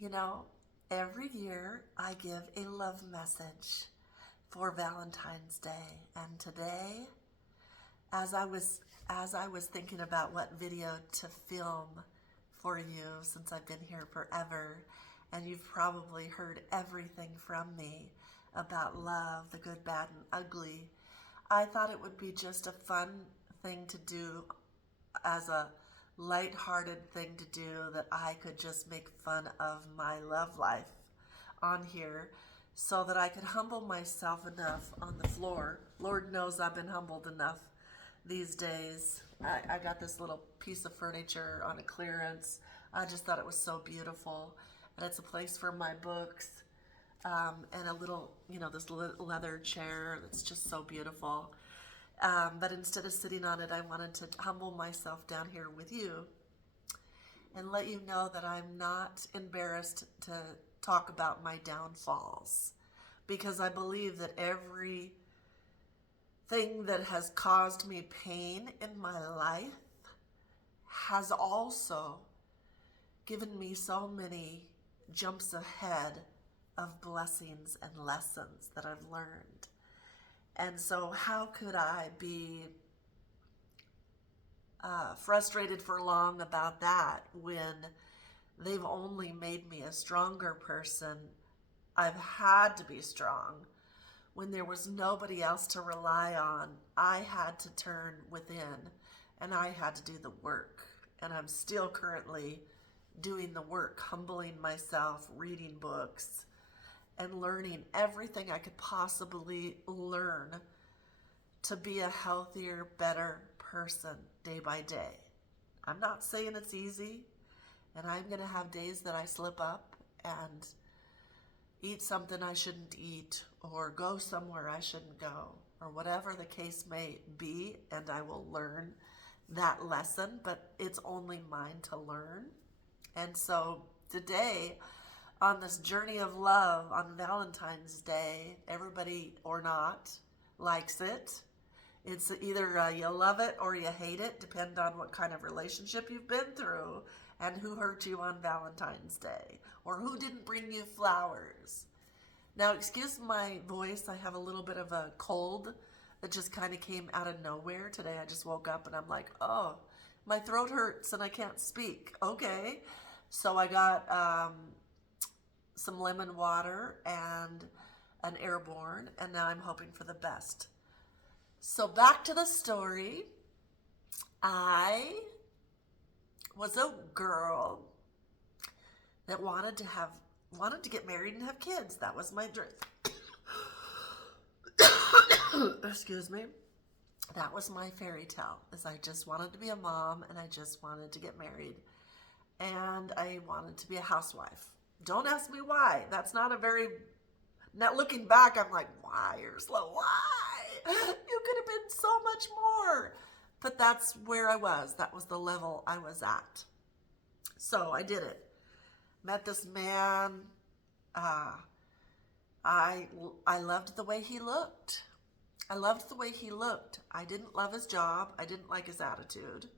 You know, every year I give a love message for Valentine's Day. And today, as I was thinking about what video to film for you, since I've been here forever, and you've probably heard everything from me about love, the good, bad, and ugly, I thought it would be just a fun thing to do, as a light-hearted thing to do, that I could just make fun of my love life on here, so that I could humble myself enough on the floor. Lord knows I've been humbled enough these days. I got this little piece of furniture on a clearance. I just thought it was so beautiful. And it's a place for my books, and a little, this leather chair that's just so beautiful. But instead of sitting on it, I wanted to humble myself down here with you and let you know that I'm not embarrassed to talk about my downfalls, because I believe that everything that has caused me pain in my life has also given me so many jumps ahead of blessings and lessons that I've learned. And so how could I be frustrated for long about that when they've only made me a stronger person? I've had to be strong. When there was nobody else to rely on, I had to turn within, and I had to do the work. And I'm still currently doing the work, humbling myself, reading books, and learning everything I could possibly learn to be a healthier, better person day by day. I'm not saying it's easy, and I'm going to have days that I slip up and eat something I shouldn't eat, or go somewhere I shouldn't go, or whatever the case may be, and I will learn that lesson, but it's only mine to learn. And so today, on this journey of love on Valentine's Day, everybody or not likes it. It's either you love it or you hate it, depending on what kind of relationship you've been through and who hurt you on Valentine's Day, or who didn't bring you flowers. Now, excuse my voice, I have a little bit of a cold that just kind of came out of nowhere today. I just woke up and I'm like, oh, my throat hurts and I can't speak. Okay. So I got some lemon water and an airborne, and now I'm hoping for the best. So back to the story. I was a girl that wanted to get married and have kids. That was my dream. Excuse me. That was my fairy tale, is I just wanted to be a mom, and I just wanted to get married, and I wanted to be a housewife. Don't ask me why. That's not a very, now looking back, I'm like, why, Ursula, why? You could have been so much more. But that's where I was. That was the level I was at. So I did it. Met this man. I loved the way he looked. I loved the way he looked. I didn't love his job. I didn't like his attitude.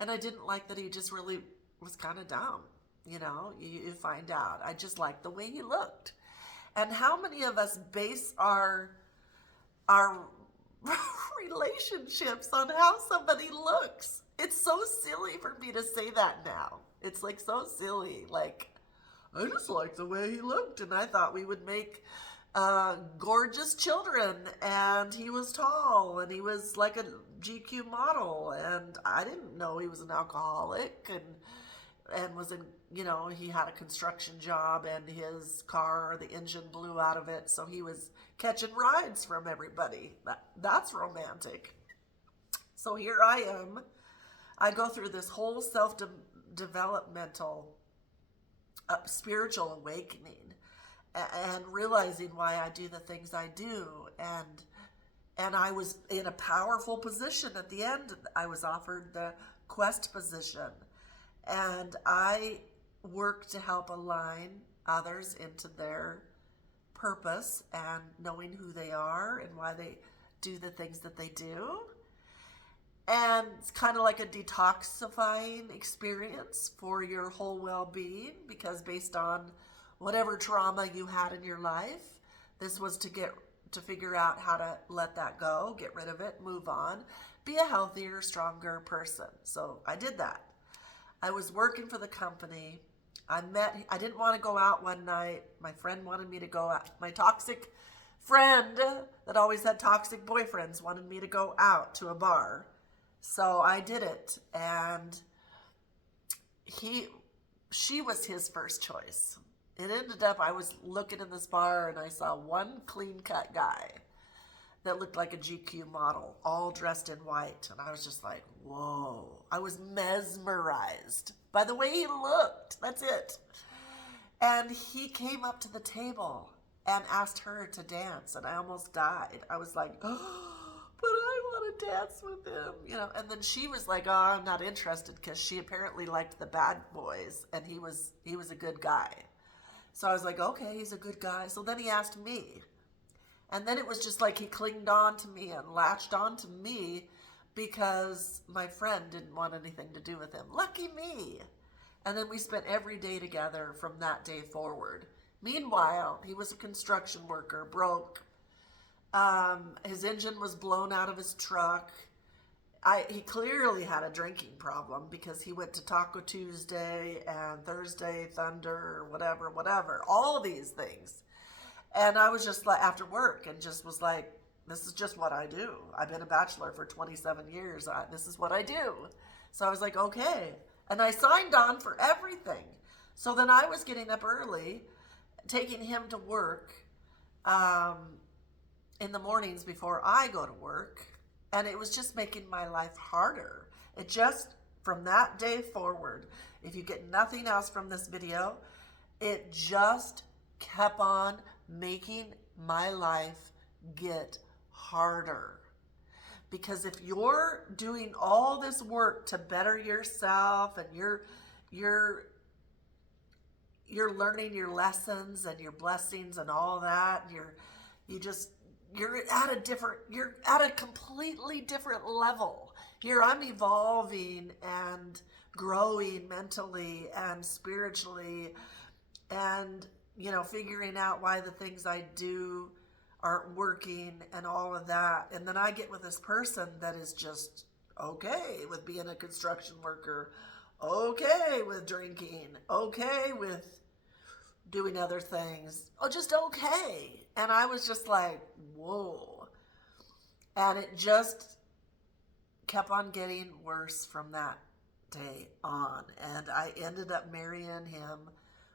And I didn't like that he just really was kind of dumb. You find out. I just liked the way he looked. And how many of us base our relationships on how somebody looks? It's so silly for me to say that now. It's like so silly. Like, I just liked the way he looked, and I thought we would make gorgeous children, and he was tall, and he was like a GQ model, and I didn't know he was an alcoholic, and was in, he had a construction job, and his car, the engine blew out of it, so he was catching rides from everybody. That's romantic. So here I am. I go through this whole self-developmental spiritual awakening, and realizing why I do the things I do, and I was in a powerful position at the end. I was offered the quest position, and I work to help align others into their purpose and knowing who they are and why they do the things that they do. And it's kind of like a detoxifying experience for your whole well-being, because based on whatever trauma you had in your life, this was to figure out how to let that go, get rid of it, move on, be a healthier, stronger person. So I did that. I was working for the company. I didn't want to go out one night. My friend wanted me to go out. My toxic friend that always had toxic boyfriends wanted me to go out to a bar. So I did it, and she was his first choice. It ended up, I was looking in this bar and I saw one clean-cut guy that looked like a GQ model, all dressed in white. And I was just like, whoa. I was mesmerized by the way he looked. That's it. And he came up to the table and asked her to dance, and I almost died. I was like, oh, but I want to dance with him, And then she was like, oh, I'm not interested, because she apparently liked the bad boys, and he was a good guy. So I was like, okay, he's a good guy. So then he asked me. And then it was just like he clinged on to me and latched on to me because my friend didn't want anything to do with him. Lucky me. And then we spent every day together from that day forward. Meanwhile, he was a construction worker, broke. His engine was blown out of his truck. He clearly had a drinking problem, because he went to Taco Tuesday and Thursday Thunder, whatever, all these things. And I was just like, after work, and just was like, this is just what I do. I've been a bachelor for 27 years. This is what I do. So I was like, okay. And I signed on for everything. So then I was getting up early, taking him to work in the mornings before I go to work. And it was just making my life harder. It just, from that day forward, if you get nothing else from this video, it just kept on making my life get harder. Because if you're doing all this work to better yourself, and you're learning your lessons and your blessings and all that, you're at a completely different level. Here I'm evolving and growing mentally and spiritually, and figuring out why the things I do aren't working and all of that. And then I get with this person that is just okay with being a construction worker, okay with drinking, okay with doing other things, just okay. And I was just like, whoa. And it just kept on getting worse from that day on. And I ended up marrying him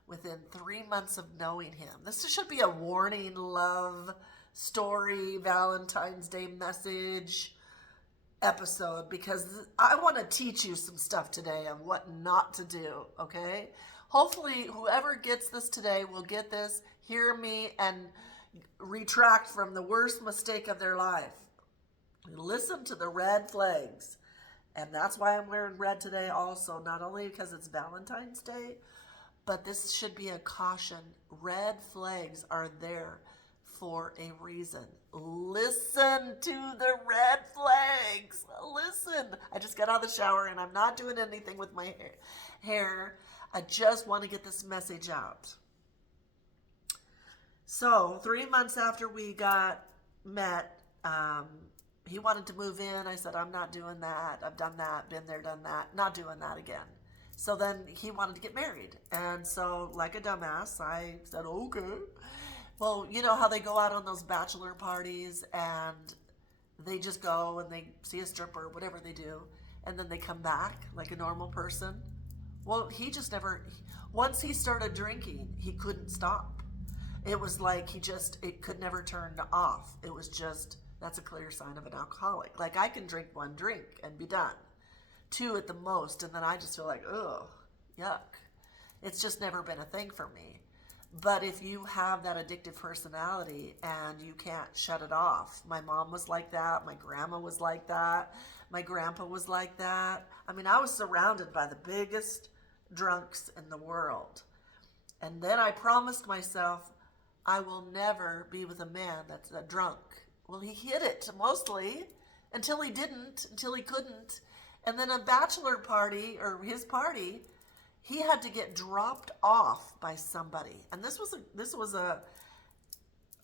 within 3 months of knowing him. This should be a warning, love story, Valentine's Day message episode, because I want to teach you some stuff today of what not to do, okay? Hopefully, whoever gets this today will get this, hear me, and retract from the worst mistake of their life. Listen to the red flags. And that's why I'm wearing red today also, not only because it's Valentine's Day, but this should be a caution. Red flags are there for a reason. Listen to the red flags. Listen. I just got out of the shower and I'm not doing anything with my hair. I just want to get this message out. So 3 months after we got met, he wanted to move in. I said, I'm not doing that. I've done that, been there, done that. Not doing that again. So then he wanted to get married. And so, like a dumbass, I said, okay. Well, you know how they go out on those bachelor parties and they just go and they see a stripper, whatever they do, and then they come back like a normal person? Well, he just never, once he started drinking, he couldn't stop. It was like it could never turn off. It was just, that's a clear sign of an alcoholic. Like, I can drink one drink and be done. 2 at the most, and then I just feel like, ugh, yuck. It's just never been a thing for me. But if you have that addictive personality and you can't shut it off, my mom was like that, my grandma was like that, my grandpa was like that. I mean, I was surrounded by the biggest drunks in the world. And then I promised myself, I will never be with a man that's a drunk. Well, he hit it mostly. until he didn't, until he couldn't. And then a bachelor party, or his party, he had to get dropped off by somebody. And this was a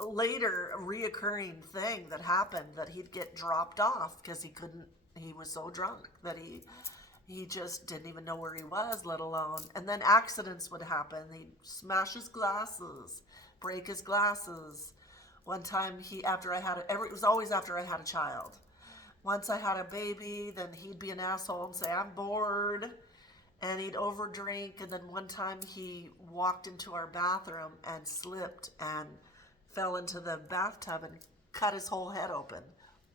later reoccurring thing that happened, that he'd get dropped off because he was so drunk that he just didn't even know where he was, let alone. And then accidents would happen. He'd smash his glasses, break his glasses. One time it was always after I had a child. Once I had a baby, then he'd be an asshole and say, I'm bored. And he'd overdrink. And then one time he walked into our bathroom and slipped and fell into the bathtub and cut his whole head open.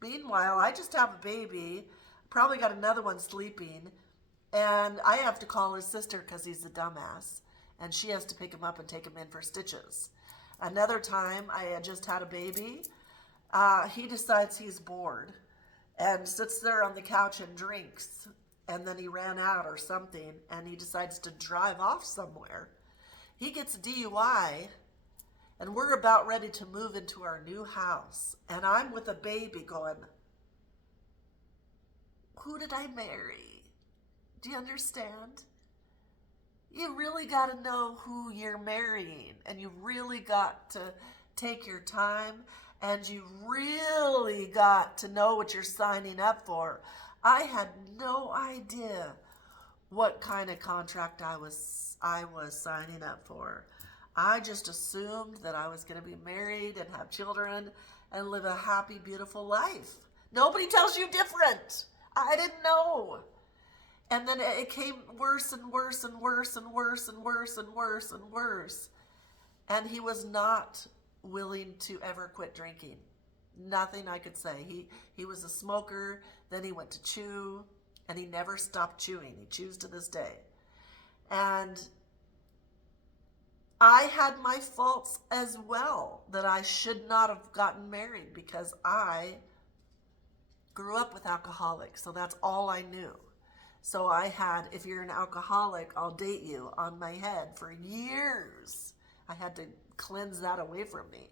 Meanwhile, I just have a baby, probably got another one sleeping, and I have to call his sister because he's a dumbass, and she has to pick him up and take him in for stitches. Another time, I had just had a baby. He decides he's bored and sits there on the couch and drinks, and then he ran out or something, and he decides to drive off somewhere. He gets a DUI, and we're about ready to move into our new house, and I'm with a baby going, who did I marry? Do you understand? You really got to know who you're marrying, and you really got to take your time, and you really got to know what you're signing up for. I had no idea what kind of contract I was signing up for. I just assumed that I was going to be married and have children and live a happy, beautiful life. Nobody tells you different. I didn't know. And then it came worse and worse and worse and worse and worse and worse and worse. And he was not willing to ever quit drinking. Nothing I could say. He was a smoker, then he went to chew, and he never stopped chewing. He chews to this day. And I had my faults as well, that I should not have gotten married because I grew up with alcoholics, so that's all I knew. So I had, if you're an alcoholic, I'll date you, on my head for years. I had to cleanse that away from me.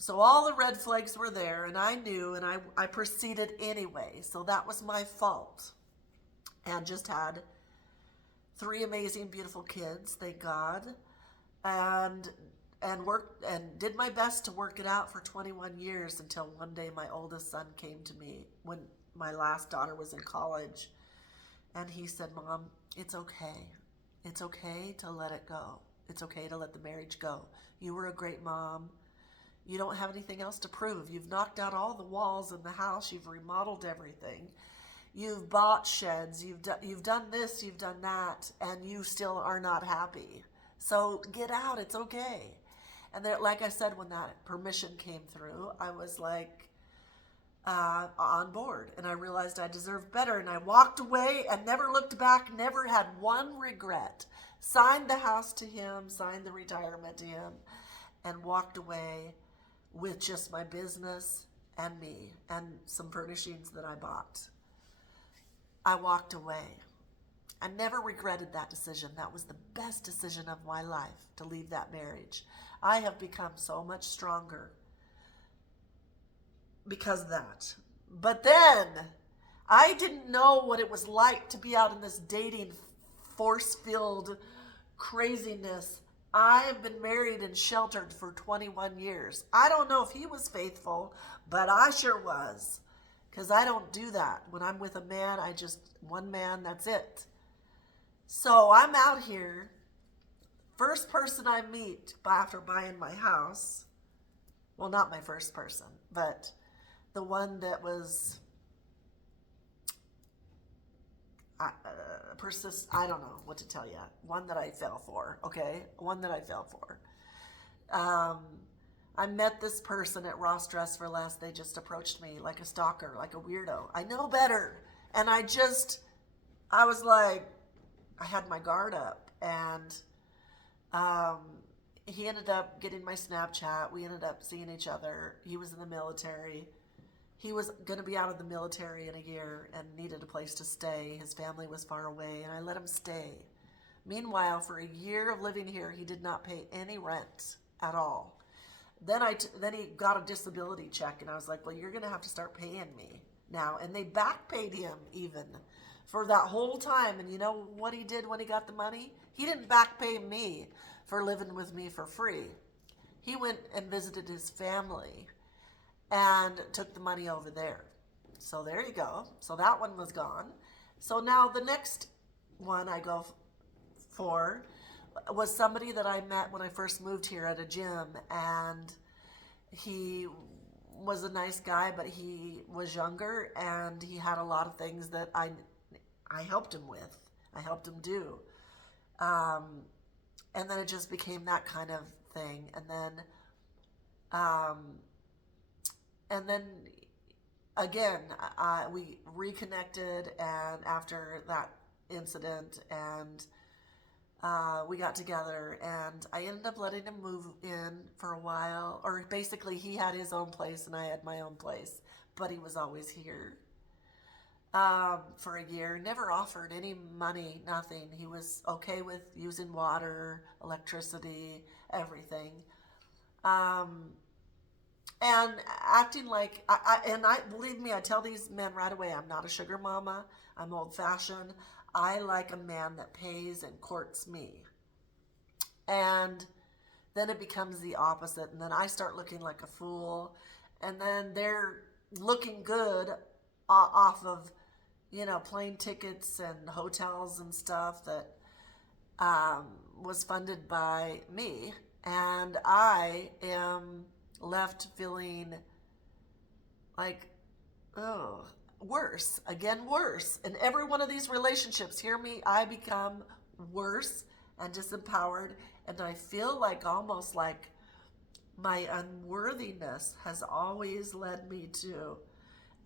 So all the red flags were there, and I knew, and I proceeded anyway. So that was my fault. And just had 3 amazing, beautiful kids, thank God, and worked and did my best to work it out for 21 years until one day my oldest son came to me when my last daughter was in college, and he said, Mom, it's okay. It's okay to let it go. It's okay to let the marriage go. You were a great mom. You don't have anything else to prove. You've knocked out all the walls in the house. You've remodeled everything. You've bought sheds, you've done this, you've done that, and you still are not happy. So get out, it's okay. And there, like I said, when that permission came through, I was like on board, and I realized I deserved better, and I walked away and never looked back, never had one regret. Signed the house to him, signed the retirement to him, and walked away with just my business and me and some furnishings that I bought. I walked away. I never regretted that decision. That was the best decision of my life, to leave that marriage. I have become so much stronger because of that. But then I didn't know what it was like to be out in this dating force-filled craziness. I have been married and sheltered for 21 years. I don't know if he was faithful, but I sure was. Because I don't do that. When I'm with a man, one man, that's it. So I'm out here. First person I meet after buying my house, well, not my first person, but the one that was I don't know what to tell you. One that I fell for, okay? One that I fell for. I met this person at Ross Dress for Less. They just approached me like a stalker, like a weirdo. I know better. And I was like, I had my guard up. And he ended up getting my Snapchat. We ended up seeing each other. He was in the military. He was going to be out of the military in a year and needed a place to stay. His family was far away, and I let him stay. Meanwhile, for a year of living here, he did not pay any rent at all. Then he got a disability check, and I was like, well, you're gonna have to start paying me now. And they back paid him even for that whole time. And you know what he did when he got the money? He didn't back pay me for living with me for free. He went and visited his family and took the money over there. So there you go. So that one was gone. So now the next one I go for was somebody that I met when I first moved here at a gym, and he was a nice guy, but he was younger and he had a lot of things that I helped him with. I helped him do. And then it just became that kind of thing. And then again, we reconnected, and after that incident, and we got together, and I ended up letting him move in for a while. Or basically, he had his own place and I had my own place, but he was always here for a year. Never offered any money, nothing. He was okay with using water, electricity, everything. And acting like, believe me, I tell these men right away, I'm not a sugar mama. I'm old fashioned. I like a man that pays and courts me. And then it becomes the opposite. And then I start looking like a fool. And then they're looking good off of, plane tickets and hotels and stuff that was funded by me. And I am left feeling like, oh, worse. In every one of these relationships, hear me, I become worse and disempowered, and I feel like almost like my unworthiness has always led me to,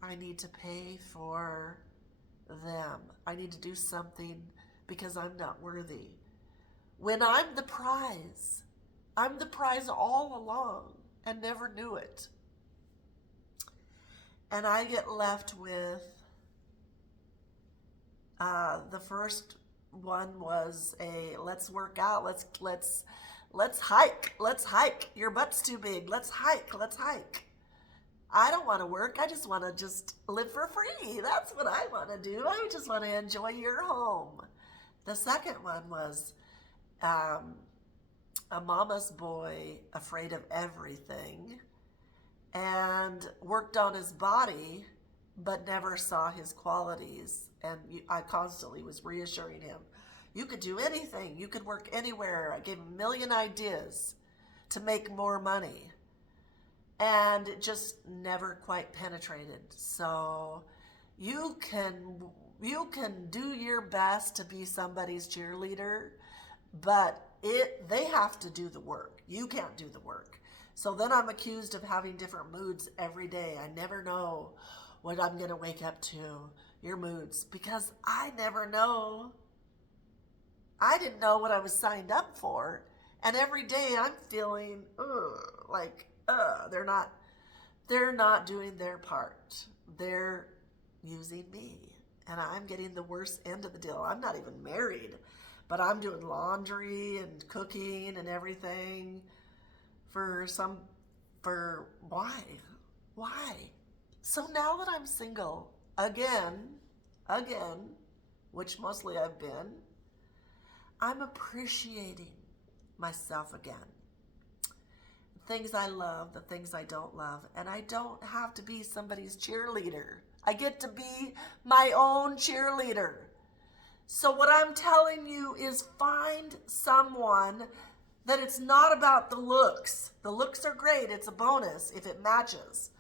I need to pay for them. I need to do something because I'm not worthy. When I'm the prize all along and never knew it. And I get left with, the first one was let's work out, let's hike, your butt's too big, let's hike. I don't want to work, I just want to just live for free. That's what I want to do. I just want to enjoy your home. The second one was a mama's boy afraid of everything, and worked on his body but never saw his qualities. And I constantly was reassuring him, you could do anything, you could work anywhere. I gave him a million ideas to make more money, and it just never quite penetrated. So you can do your best to be somebody's cheerleader, but they have to do the work. You can't do the work. So then I'm accused of having different moods every day. I never know what I'm going to wake up to, your moods, because I never know. I didn't know what I was signed up for. And every day I'm feeling they're not doing their part. They're using me. And I'm getting the worst end of the deal. I'm not even married, but I'm doing laundry and cooking and everything for why? Why? So now that I'm single again, which mostly I've been, I'm appreciating myself again. Things I love, the things I don't love, and I don't have to be somebody's cheerleader. I get to be my own cheerleader. So what I'm telling you is find someone that it's not about the looks. The looks are great. It's a bonus if it matches.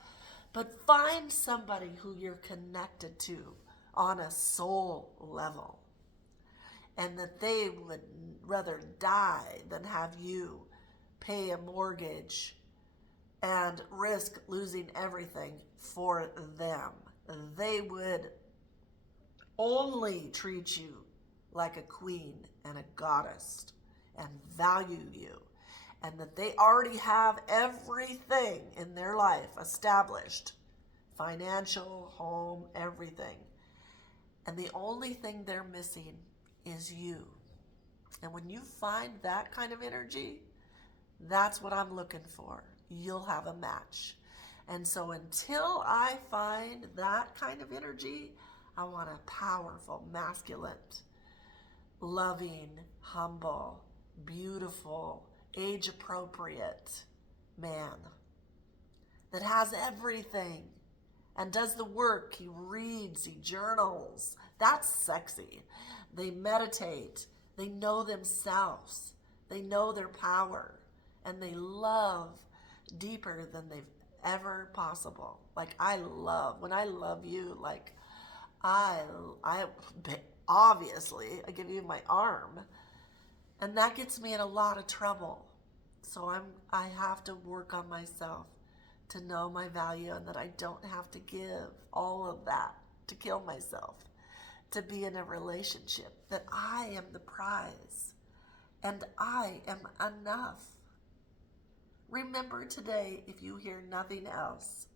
But find somebody who you're connected to on a soul level, and that they would rather die than have you pay a mortgage and risk losing everything for them. They would only treat you like a queen and a goddess and value you, and that they already have everything in their life established, financial, home, everything. And the only thing they're missing is you. And when you find that kind of energy, that's what I'm looking for. you'll have a match. And so until I find that kind of energy, I want a powerful, masculine, loving, humble, beautiful, age-appropriate man that has everything and does the work. He reads, he journals. That's sexy. They meditate. They know themselves. They know their power. And they love deeper than they've ever possible. Like when I love you, like I obviously, I give you my arm. And that gets me in a lot of trouble. So I have to work on myself to know my value and that I don't have to give all of that to kill myself, to be in a relationship, that I am the prize and I am enough. Remember today, if you hear nothing else,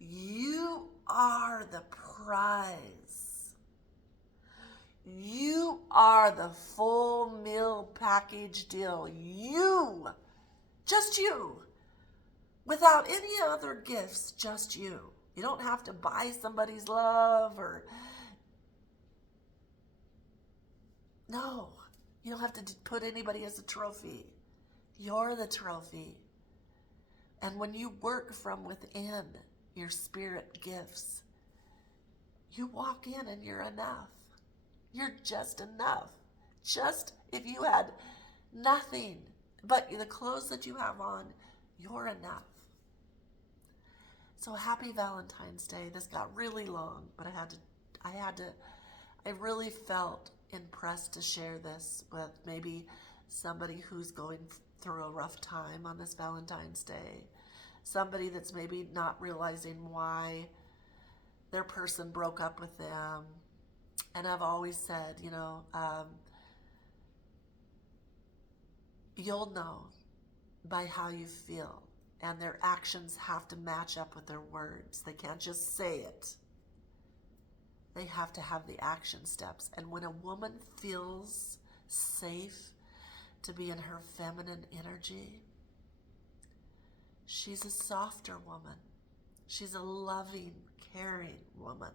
you are the prize. You are the full meal package deal. You, just you, without any other gifts, just you. You don't have to buy somebody's love no, you don't have to put anybody as a trophy. You're the trophy. And when you work from within your spirit gifts, you walk in and you're enough. You're just enough. Just if you had nothing but the clothes that you have on, you're enough. So happy Valentine's Day. This got really long, but I really felt impressed to share this with maybe somebody who's going through a rough time on this Valentine's Day. Somebody that's maybe not realizing why their person broke up with them. And I've always said, you'll know by how you feel. And their actions have to match up with their words. They can't just say it. They have to have the action steps. And when a woman feels safe to be in her feminine energy, she's a softer woman. She's a loving, caring woman.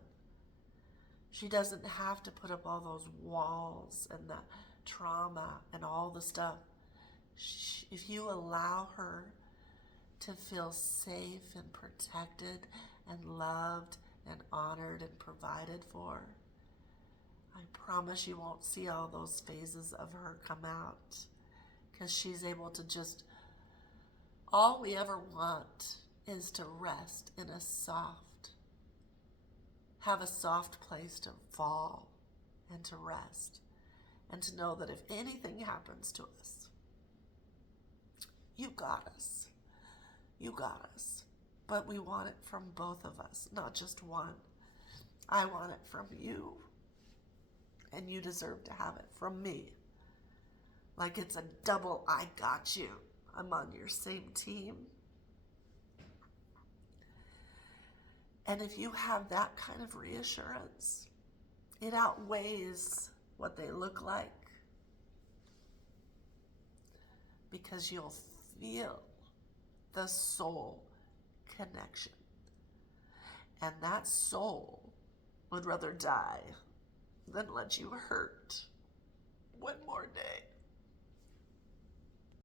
She doesn't have to put up all those walls and the trauma and all the stuff. If you allow her to feel safe and protected and loved and honored and provided for, I promise you won't see all those phases of her come out, because she's able to just, all we ever want is to rest in have a soft place to fall and to rest, and to know that if anything happens to us, you got us. You got us. But we want it from both of us, not just one. I want it from you, and you deserve to have it from me. Like it's a double, I got you. I'm on your same team. And if you have that kind of reassurance, it outweighs what they look like, because you'll feel the soul connection. And that soul would rather die than let you hurt one more day.